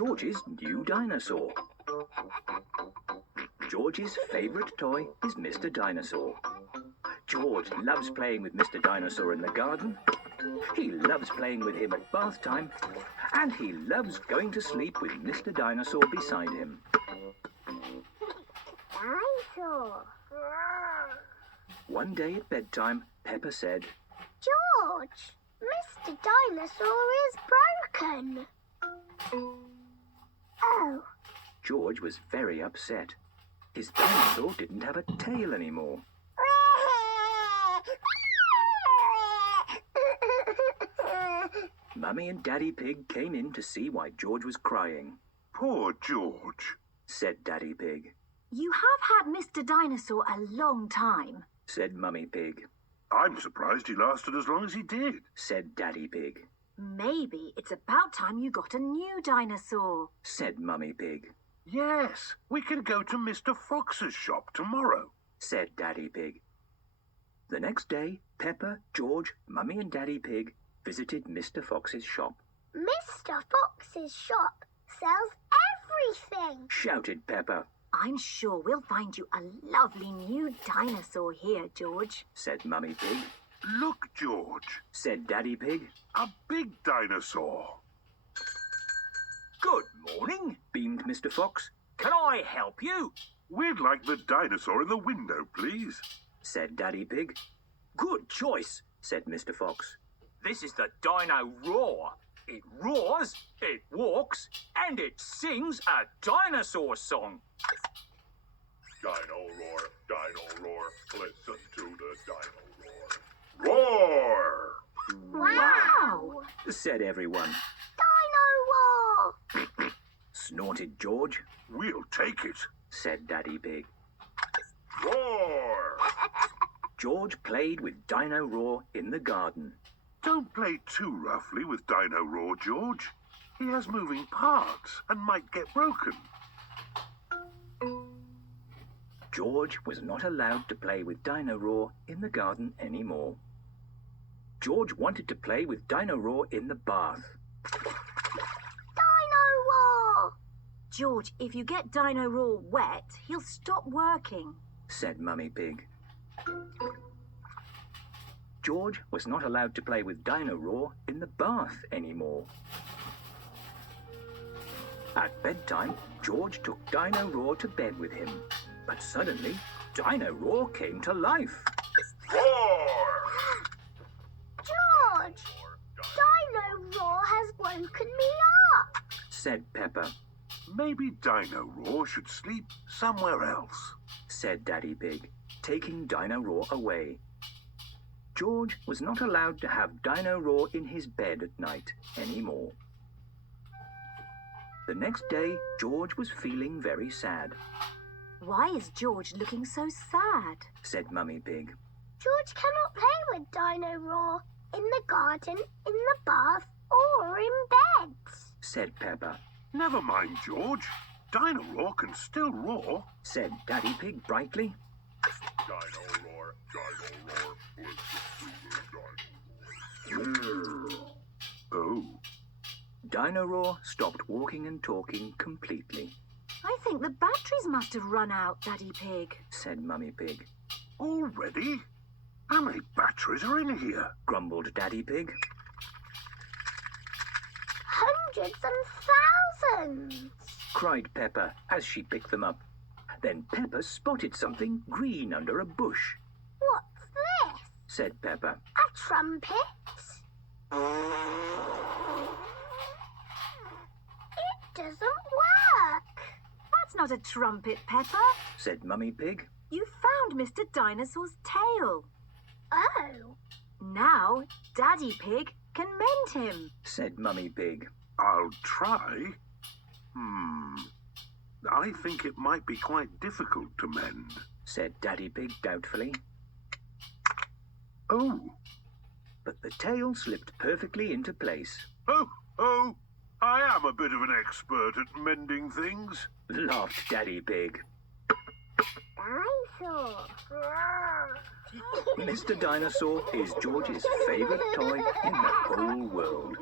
George's new dinosaur. George's favourite toy is Mr. Dinosaur. George loves playing with Mr. Dinosaur in the garden. He loves playing with him at bath time. And he loves going to sleep with Mr. Dinosaur beside him. Dinosaur. One day at bedtime, Peppa said, George, Mr. Dinosaur is broken. Oh. George was very upset. His dinosaur didn't have a tail anymore. Mummy and Daddy Pig came in to see why George was crying. Poor George, said Daddy Pig. You have had Mr. Dinosaur a long time, said Mummy Pig. I'm surprised he lasted as long as he did, said Daddy Pig. Maybe it's about time you got a new dinosaur, said Mummy Pig. Yes, we can go to Mr. Fox's shop tomorrow, said Daddy Pig. The next day, Peppa, George, Mummy and Daddy Pig visited Mr. Fox's shop. Mr. Fox's shop sells everything, shouted Peppa. I'm sure we'll find you a lovely new dinosaur here, George, said Mummy Pig. Look, George, said Daddy Pig. A big dinosaur. Good morning, beamed Mr. Fox. Can I help you? We'd like the dinosaur in the window, please, said Daddy Pig. Good choice, said Mr. Fox. This is the Dino Roar. It roars, it walks, and it sings a dinosaur song. Dino roar, listen to the dino roar. Roar! Wow! said everyone. Dino Roar! Snorted George. We'll take it, said Daddy Pig. Roar! George played with Dino Roar in the garden. Don't play too roughly with Dino Roar, George. He has moving parts and might get broken. George was not allowed to play with Dino Roar in the garden anymore. George wanted to play with Dino Roar in the bath. Dino Roar! George, if you get Dino Roar wet, he'll stop working, said Mummy Pig. George was not allowed to play with Dino Roar in the bath anymore. At bedtime, George took Dino Roar to bed with him. But suddenly, Dino Roar came to life. Roar! George! Dino Roar has woken me up, said Peppa. Maybe Dino Roar should sleep somewhere else, said Daddy Pig, taking Dino Roar away. George was not allowed to have Dino Roar in his bed at night anymore. The next day, George was feeling very sad. Why is George looking so sad? said Mummy Pig. George cannot play with Dino Roar in the garden, in the bath, or in beds, said Peppa. Never mind, George. Dino Roar can still roar, said Daddy Pig brightly. Dino Roar, listen to the Dino Roar. Oh. Dino Roar stopped walking and talking completely, I think the batteries must have run out, Daddy Pig, said Mummy Pig. Already? How many batteries are in here? Grumbled Daddy Pig. hundreds and thousands. Cried Peppa as she picked them up. Then Peppa spotted something green under a bush. What's this? Said Peppa. A trumpet? It doesn't work. That's not a trumpet, Peppa. Said Mummy Pig. You found Mr. Dinosaur's tail. Oh. Now, Daddy Pig can mend him, said Mummy Pig. I'll try. I think it might be quite difficult to mend, said Daddy Pig doubtfully. Oh. But the tail slipped perfectly into place. Oh, I am a bit of an expert at mending things, Laughed Daddy Pig. Dinosaur. Mr. Dinosaur is George's favourite toy in the whole world.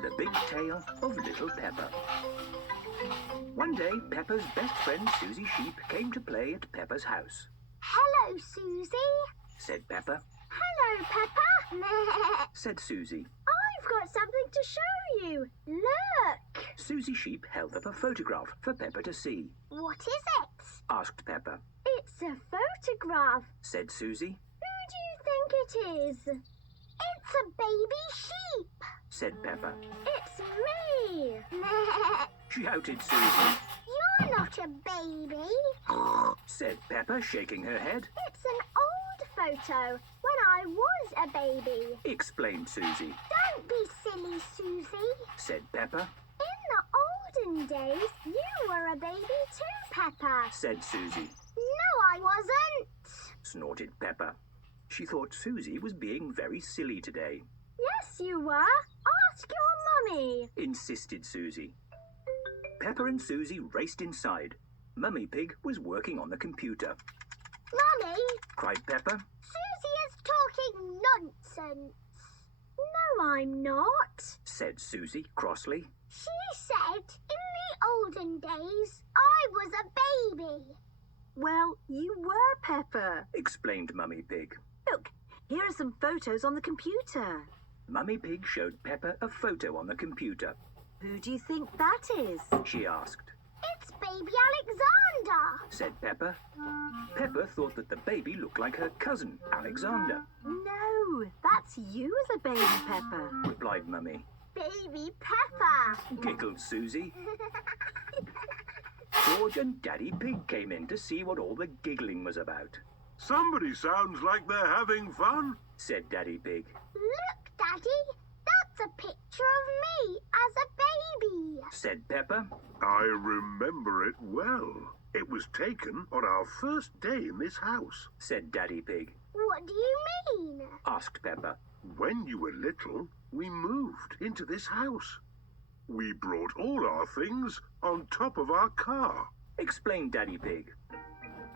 The Big Tale of Little Peppa. One day, Peppa's best friend Susie Sheep came to play at Peppa's house. Hello, Susie. Said Peppa. Hello, Peppa. Said Susie. I've got something to show you. Look. Susie Sheep held up a photograph for Peppa to see. What is it? Asked Peppa. It's a photograph. Said Susie. Who do you think it is? It's a baby sheep. Said Peppa. It's me. Shouted Susie. You're not a baby. Said Peppa, shaking her head. It's an old photo when I was a baby. Explained Susie. Don't be silly, Susie. Said Peppa. In the olden days, you were a baby too, Peppa. Said Susie. No, I wasn't. Snorted Peppa. She thought Susie was being very silly today. Yes, you were. Ask your mummy. Insisted Susie. Peppa and Susie raced inside. Mummy Pig was working on the computer. Mummy, Cried Peppa. Susie is talking nonsense. No, I'm not. Said Susie crossly. She said in the olden days I was a baby. Well, you were, Peppa. Explained Mummy Pig. Look, here are some photos on the computer. Mummy Pig showed Peppa a photo on the computer. Who do you think that is? She asked. It's baby Alexander. Said Peppa. Peppa thought that the baby looked like her cousin, Alexander. No, that's you as a baby, Peppa. Replied Mummy. Baby Peppa. Giggled Susie. George and Daddy Pig came in to see what all the giggling was about. Somebody sounds like they're having fun. Said Daddy Pig. Look, Daddy. That's a picture of me as a baby. Said Peppa. I remember it well. It was taken on our first day in this house. Said Daddy Pig. What do you mean? Asked Peppa. When you were little, we moved into this house. We brought all our things on top of our car. Explained Daddy Pig.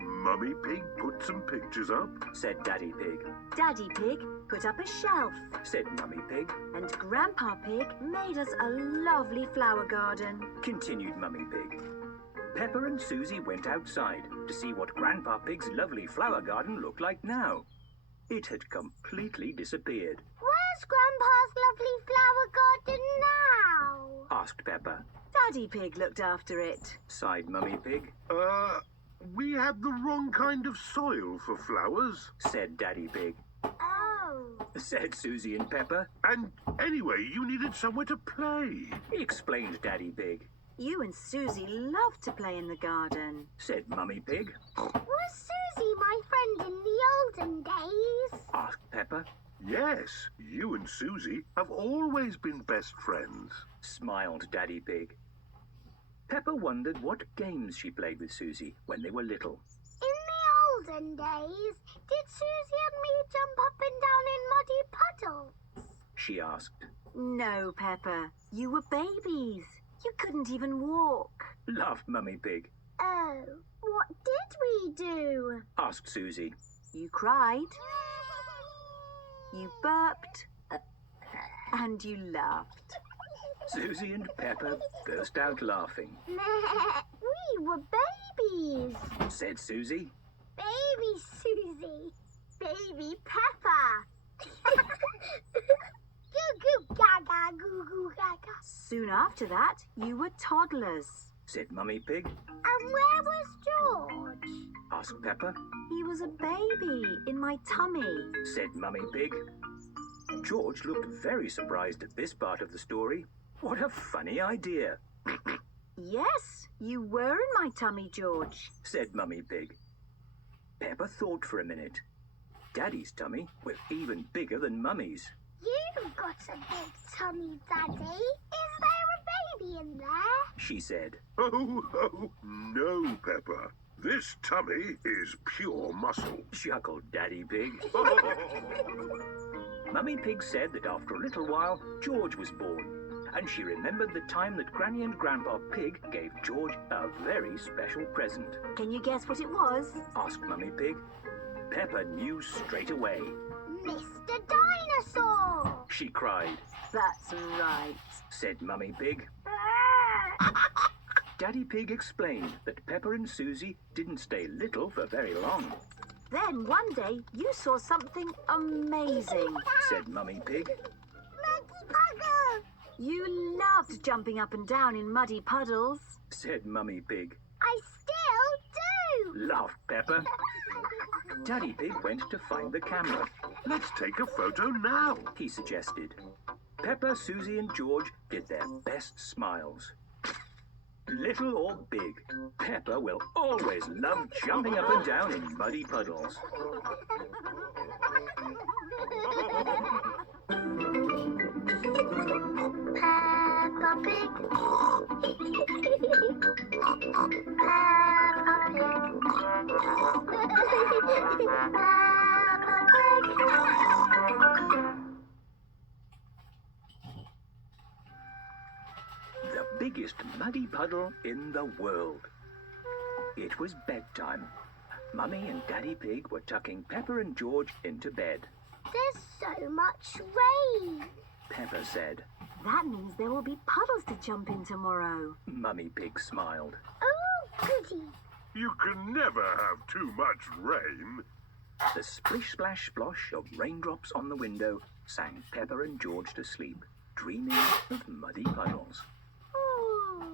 Mummy Pig put some pictures up. Said Daddy Pig. Daddy Pig put up a shelf. Said Mummy Pig. And Grandpa Pig made us a lovely flower garden. Continued Mummy Pig. Peppa and Susie went outside to see what Grandpa Pig's lovely flower garden looked like now. It had completely disappeared. Where's Grandpa's lovely flower garden now? Asked Peppa. Daddy Pig looked after it. Sighed Mummy Pig. We had the wrong kind of soil for flowers. Said Daddy Pig. Oh. Said Susie and Peppa. And anyway, you needed somewhere to play. Explained Daddy Pig. You and Susie love to play in the garden. Said Mummy Pig. Was Susie my friend in the olden days? Asked Peppa. Yes, you and Susie have always been best friends. Smiled Daddy Pig. Peppa wondered what games she played with Susie when they were little. In the olden days, did Susie and me jump up and down in muddy puddles? She asked. No, Peppa. You were babies. You couldn't even walk. Laughed Mummy Pig. Oh, what did we do? Asked Susie. You cried. You burped. And you laughed. Susie and Peppa burst out laughing. We were babies. Said Susie. Baby Susie. Baby Peppa. Goo goo gaga goo goo gaga. Soon after that, you were toddlers. Said Mummy Pig. And where was George? Asked Peppa. He was a baby in my tummy. Said Mummy Pig. George looked very surprised at this part of the story. What a funny idea, Yes, you were in my tummy, George. said Mummy Pig. Peppa thought for a minute. Daddy's tummy was even bigger than Mummy's. You've got a big tummy, Daddy. Is there a baby in there? She said. Oh, no, Peppa. This tummy is pure muscle. Chuckled Daddy Pig. Mummy Pig said that after a little while, George was born. and she remembered the time that Granny and Grandpa Pig gave George a very special present. Can you guess what it was? Asked Mummy Pig. Peppa knew straight away. Mr. Dinosaur! She cried. That's right. Said Mummy Pig. Daddy Pig explained that Peppa and Susie didn't stay little for very long. Then one day you saw something amazing. Said Mummy Pig. Muddy Puddle! You loved jumping up and down in muddy puddles. Said Mummy Pig. I still do! Laughed Peppa. Daddy Pig went to find the camera. Let's take a photo now. He suggested. Peppa, Susie and George did their best smiles. Little or big, Peppa will always love jumping up and down in muddy puddles. Peppa Pig. The biggest muddy puddle in the world. It was bedtime. Mummy and Daddy Pig were tucking Peppa and George into bed. There's so much rain. Peppa said. That means there will be puddles to jump in tomorrow. Mummy Pig smiled. Oh, goody. You can never have too much rain. The splish, splash of raindrops on the window sang Peppa and George to sleep, dreaming of muddy puddles. Oh.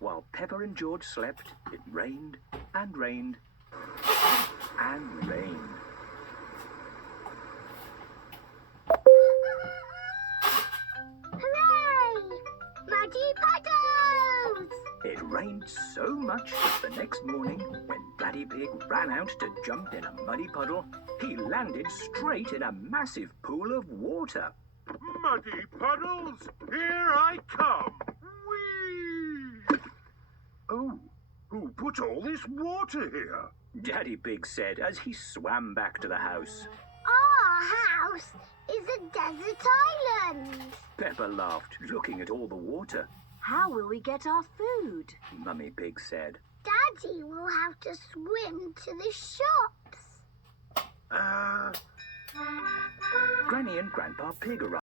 While Peppa and George slept, it rained and rained and rained. Hooray! Muddy puddles! It rained so much that the next morning, when Daddy Pig ran out to jump in a muddy puddle, he landed straight in a massive pool of water. Muddy puddles, here I come. Whee! Oh, who put all this water here? Daddy Pig said as he swam back to the house. Our house is a desert island. Peppa laughed, looking at all the water. How will we get our food? Mummy Pig said. Daddy will have to swim to the shops. Granny and Grandpa Pig arrived.